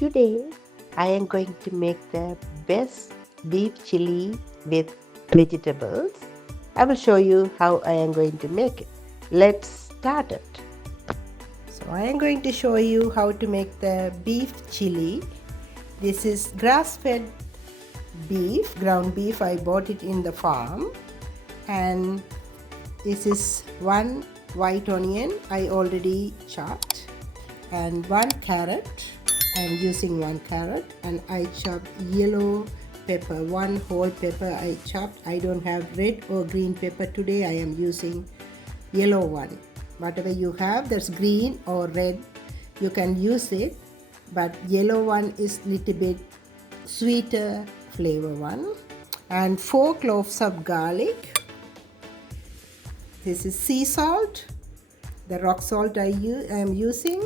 Today, I am going to make the best beef chili with vegetables. I will show you how I am going to make it. Let's start it. So, I am going to show you how to make the beef chili. This is grass-fed beef, ground beef. I bought it in the farm. And this is one white onion I already chopped, and one carrot. I'm using one carrot, and I chopped yellow pepper, one whole pepper I chopped. I don't have red or green pepper today. I am using yellow one. Whatever you have that's green or red, you can use it, but yellow one is little bit sweeter flavor one. And 4 cloves of garlic. This is sea salt, the rock salt I am using,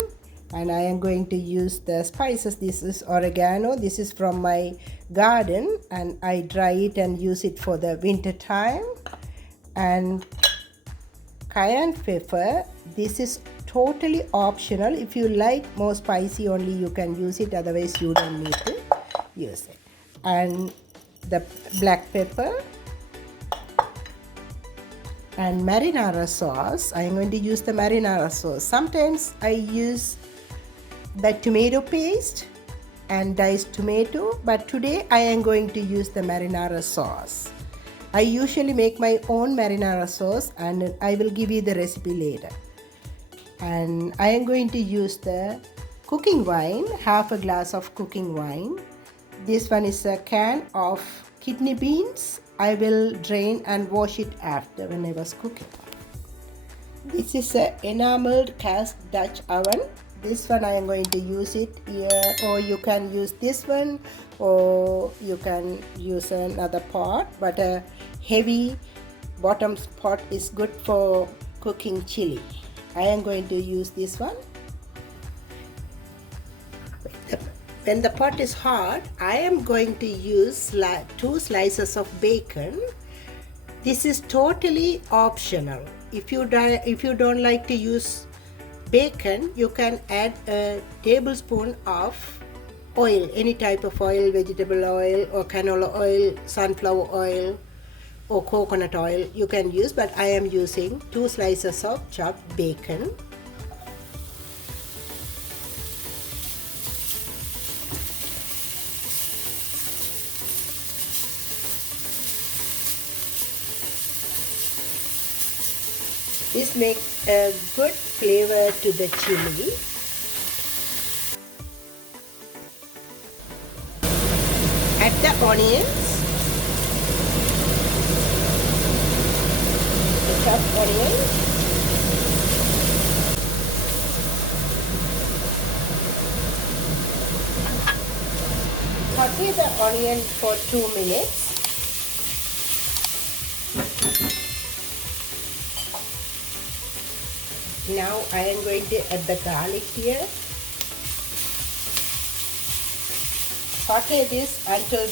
and I am going to use the spices. This is oregano. This is from my garden, and I dry it and use it for the winter time. And cayenne pepper. This is totally optional. If you like more spicy only, you can use it. Otherwise, you don't need to use it. And the black pepper. And marinara sauce. I am going to use the marinara sauce. Sometimes I use the tomato paste and diced tomato, but today I am going to use the marinara sauce. I usually make my own marinara sauce, and I will give you the recipe later. And I am going to use the cooking wine, half a glass of cooking wine. This one is a can of kidney beans. I will drain and wash it after when I was cooking. This is an enameled cast Dutch oven. This one I am going to use it here, or you can use this one, or you can use another pot, but a heavy bottom pot is good for cooking chili. I am going to use this one. When the pot is hot, I am going to use 2 slices of bacon. This is totally optional. If you don't like to use bacon, you can add a tablespoon of oil, any type of oil, vegetable oil or canola oil, sunflower oil or coconut oil you can use, but I am using 2 slices of chopped bacon. This makes a good flavor to the chili. Add the onions, the chopped onions. Saute the onion for 2 minutes. Now I am going to add the garlic here. Saute this until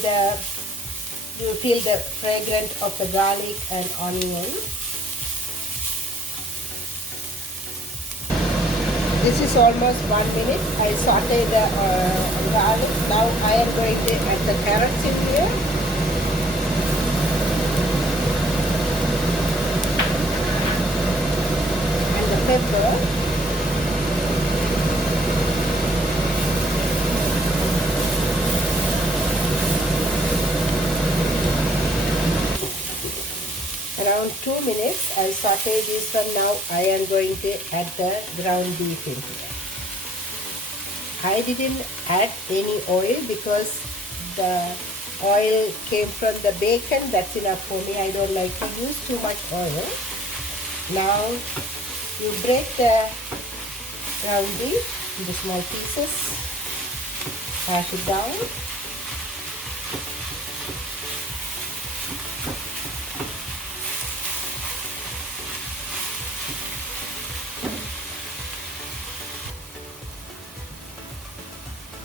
you feel the fragrance of the garlic and onion. This is almost 1 minute. I saute the garlic. Now I am going to add the carrots in here. Pepper. Around 2 minutes, I'll saute this one. Now I am going to add the ground beef in here. I didn't add any oil because the oil came from the bacon. That's enough for me. I don't like to use too much oil. Now you break the ground beef into small pieces, mash it down.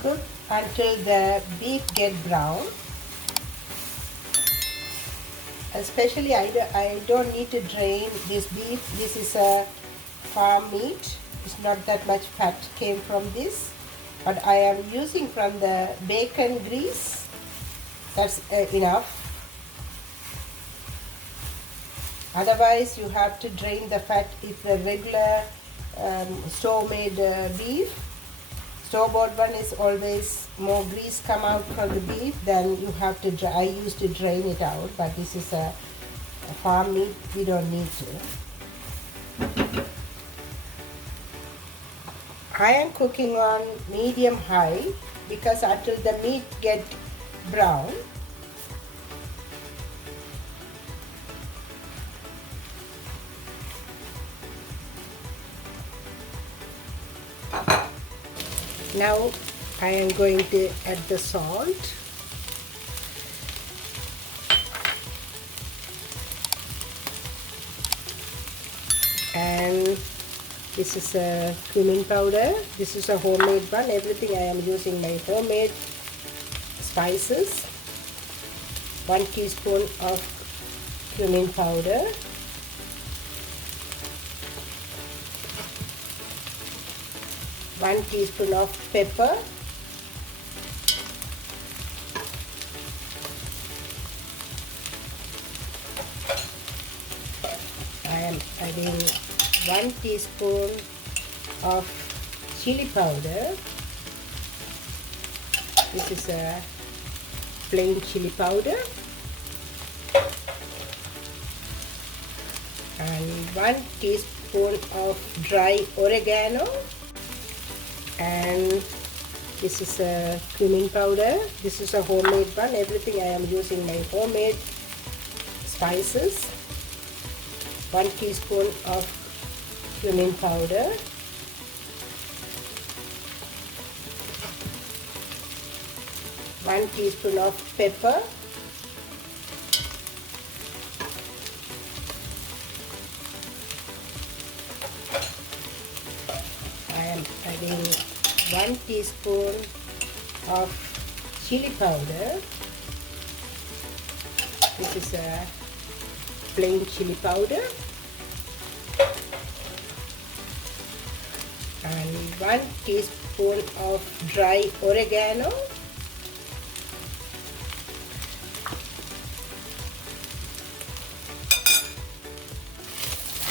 Cook until the beef get brown. Especially I don't need to drain this beef. This is a farm meat. It's not that much fat came from this. but I am using from the bacon grease. That's enough. Otherwise you have to drain the fat. If the regular store-made beef, store-bought one is always more grease come out from the beef, then you have to I used to drain it out, but this is a farm meat, we don't need to. I am cooking on medium high because until the meat get brown. Now I am going to add the salt. And this is a cumin powder. This is a homemade one. Everything I am using my homemade spices. 1 teaspoon of cumin powder. 1 teaspoon of pepper. I am adding 1 teaspoon of chili powder. This is a plain chili powder. And 1 teaspoon of dry oregano. And this is a cumin powder. This is a homemade one. Everything I am using my homemade spices. 1 teaspoon of cumin powder. One teaspoon of pepper. I am adding 1 teaspoon of chili powder. This is a plain chili powder. And 1 teaspoon of dry oregano.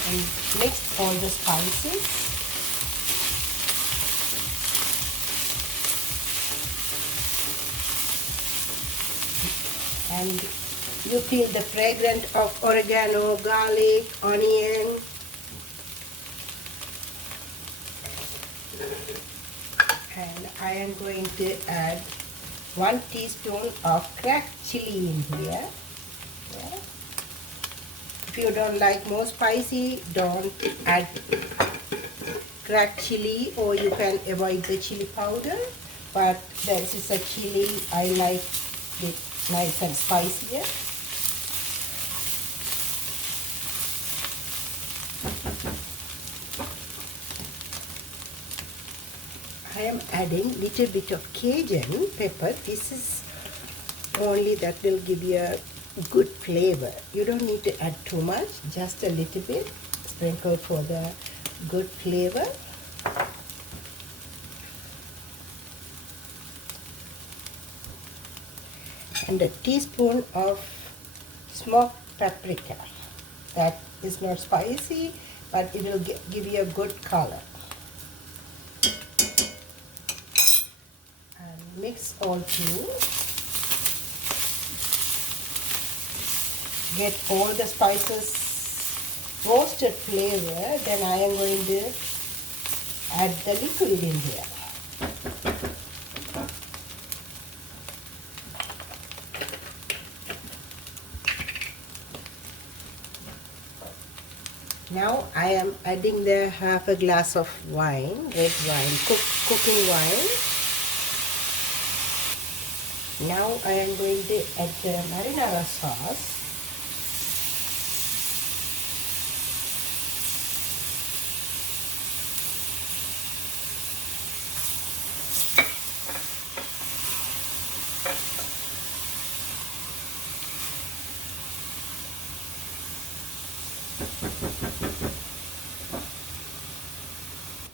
And mix all the spices. And you feel the fragrance of oregano, garlic, onion. And I am going to add 1 teaspoon of cracked chili in here. Yeah. If you don't like more spicy, don't add cracked chili, or you can avoid the chili powder. But this is a chili I like it nice and spicier. I am adding little bit of Cajun pepper. This is only that will give you a good flavor. You don't need to add too much, just a little bit. Sprinkle for the good flavor. And a teaspoon of smoked paprika. That is not spicy, but it will give you a good color. And mix all through. Get all the spices roasted flavor, then I am going to add the liquid in here. Now I am adding the half a glass of wine, red wine, cooking wine. Now I am going to add the marinara sauce.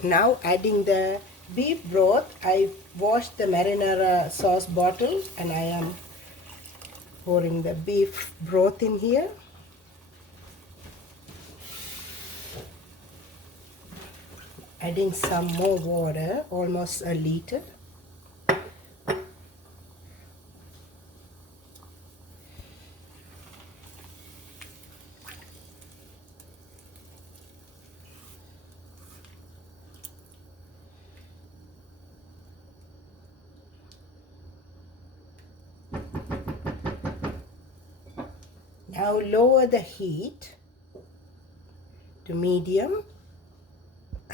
Now adding the beef broth, I washed the marinara sauce bottle and I am pouring the beef broth in here. Adding some more water, almost a liter. Now lower the heat to medium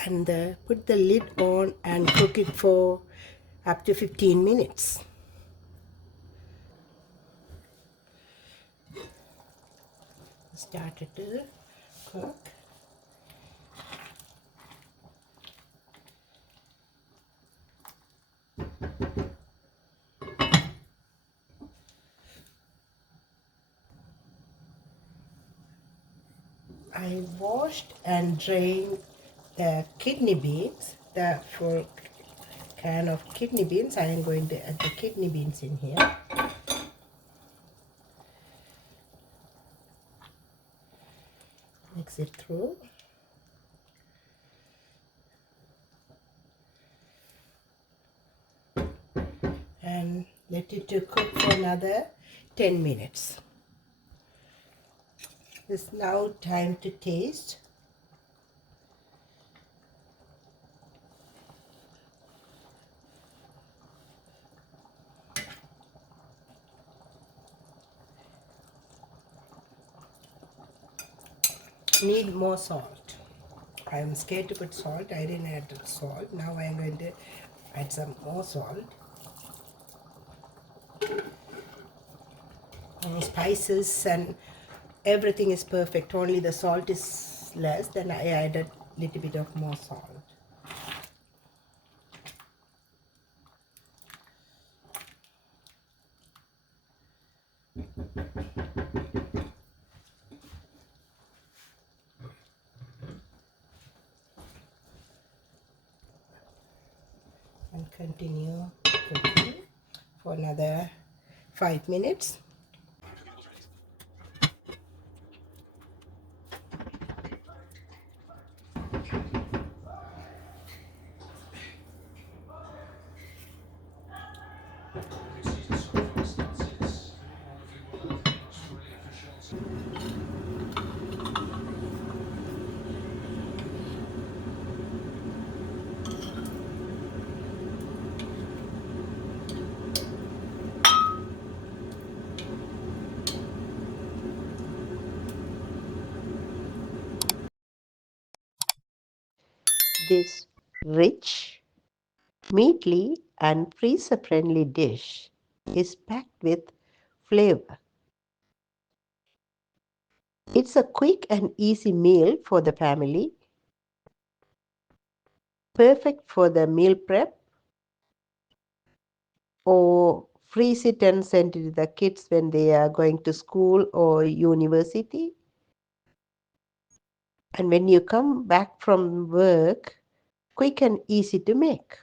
and put the lid on and cook it for up to 15 minutes. Started to cook. I washed and drained the kidney beans, the full can of kidney beans. I am going to add the kidney beans in here. Mix it through. And let it to cook for another 10 minutes. It's now time to taste. Need more salt. I am scared to put salt. I didn't add salt. Now I am going to add some more salt. Spices and everything is perfect. Only the salt is less. Then I added a little bit of more salt. And continue cooking for another 5 minutes. This rich, meaty, and freezer friendly dish is packed with flavor. It's a quick and easy meal for the family, perfect for the meal prep or freeze it and send it to the kids when they are going to school or university. And when you come back from work, quick and easy to make.